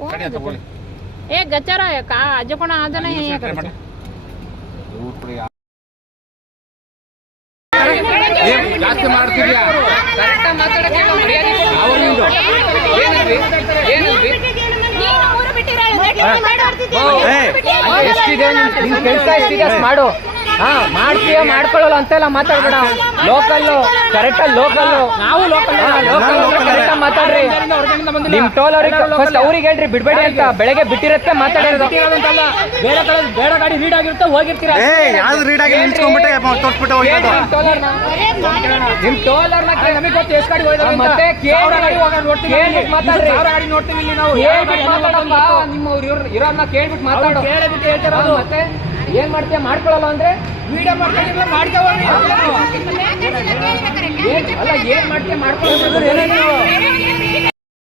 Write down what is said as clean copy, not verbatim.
ए गच्चारा का आज पण आज नाही ಜಾಸ್ತಿ ಮಾಡ್ತಿದ್ಯಾ ಕರೆಕ್ಟ್ ಮಾತಾಡಕ್ಕೆ ಮರ್ಯಾದೆ ಎಷ್ಟಿದೆ ನಿನ್ ಕೆಲಸ ಎಷ್ಟಿದೆ ಮಾಡು ಮಾಡ್ತೀಯ ಮಾಡ್ಕೊಳ್ಳಲ್ಲ ಅಂತೆಲ್ಲ ಮಾತಾಡ್ಬೇಡ ಲೋಕಲ್ ಕರೆಕ್ಟ್ ಲೋಕಲ್ ನಾವು ಲೋಕಲ್ ಕರೆಕ್ಟ್ ಮಾತಾಡ್ರಿ ನಿಮ್ ಟೋಲ್ ಅವ್ರಿಗೆ ಫಸ್ಟ್ ಅವ್ರಿಗೆ ಹೇಳ್ರಿ ಬಿಡ್ಬೇಡಿ ಅಂತ ಬೆಳಗ್ಗೆ ಬಿಟ್ಟಿರತ್ತೆ ಮಾತಾಡಿರೋದು ಬೇರೆ ಕಡೆ ಬೇಡ ಗಾಡಿ ರೀಡ್ ಆಗಿರುತ್ತೆ ಹೋಗಿರ್ತೀರಾ ಯಾವ್ದು ರೀಡ್ ಆಗಿ ನಿಲ್ಸ್ಕೊಂಡ್ಬಿಟ್ಟೆ ತೋರ್ಸ್ಬಿಟ್ಟೆ ಹೋಗಿರೋದು ನಿಮ್ ಟೋಲರ್ನ ನಮಗೆ ಗೊತ್ತು ಎಷ್ಟು ಗಾಡಿ ಹೋಯ್ದಾವೆ ಮತ್ತೆ ಕೇಳ್ಬಿಟ್ಟು ಮಾತಾಡ್ರಿ ಗಾಡಿ ನೋಡ್ತೀವಿ ಇಲ್ಲಿ ನಾವು ನಿಮ್ಮ ಇರೋರ್ನ ಕೇಳ್ಬಿಟ್ಟು ಮಾತಾಡೋ ಕೇಳ್ಬಿಟ್ಟು ಹೇಳ್ತಿರೋದು ಮತ್ತೆ ಏನ್ ಮಾಡ್ತೀಯ ಮಾಡ್ಕೊಳ್ಳಲ್ಲ ಅಂದ್ರೆ ವಿಡಿಯೋ ಮಾಡ್ಕೊಂಡಿಲ್ಲ ಮಾಡ್ಕೊಳ್ಳೋದು ಅಲ್ಲ ಏನ್ ಮಾಡ್ತೀಯ ಮಾಡ್ಕೊಳ್ಳೋದು